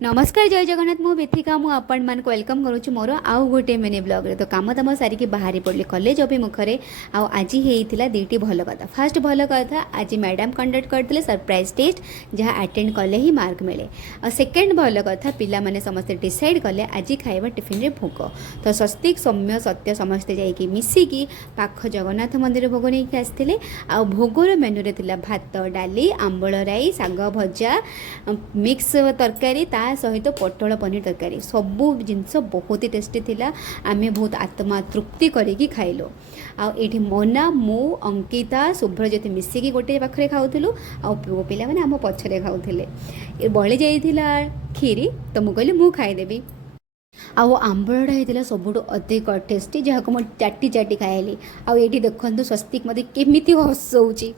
नमस्कार जय जगन्नाथ मु बेथिका मु आपण मान वेलकम करूछु मोर आउ गोटे मिनी ब्लॉग रे तो काम दाम सारिकी बाहरी पड़ली कॉलेज अभिमुखरे आउ आज होता दुईटी भल कथा फास्ट भल कथा आज मैडम कंडक्ट करते सरप्राइज टेस्ट जहाँ अटेंड कले ही मार्क मिले और सेकेंड भल कथा पिला माने समस्ते डिसाइड कले आज खाइबा टिफिन रे भोग तो स्वस्तिक सौम्य सत्य समस्ते जाइकी मिसिकी पाख जगन्नाथ मंदिर भोग नहीं आसते आ भोगर मेन्यू रे थिला भात डाली आंबल राई साग भजा मिक्स तरकारी ता सहित पटल पनीर तरकारी सबू जिनस बहुत ही टेस्टी थिला आमे बहुत आत्मा तृप्ति करिकी खाइलो आ एठी मोना मु अंकिता शुभ्रज्योति मिसिकी गोटे पाखरे खाउथलु आ पुओ पिला माने आम पछरे खाउथिले ए बळी जाइथिला खीरी तो मु कहली मु खाइ देबी आ आंबलटा होता सबुठ अधिक टेस्टी जहाँ को मुझे चाटी चाटी खाइली आ ये देखो स्वस्तिक मत केमी हसौची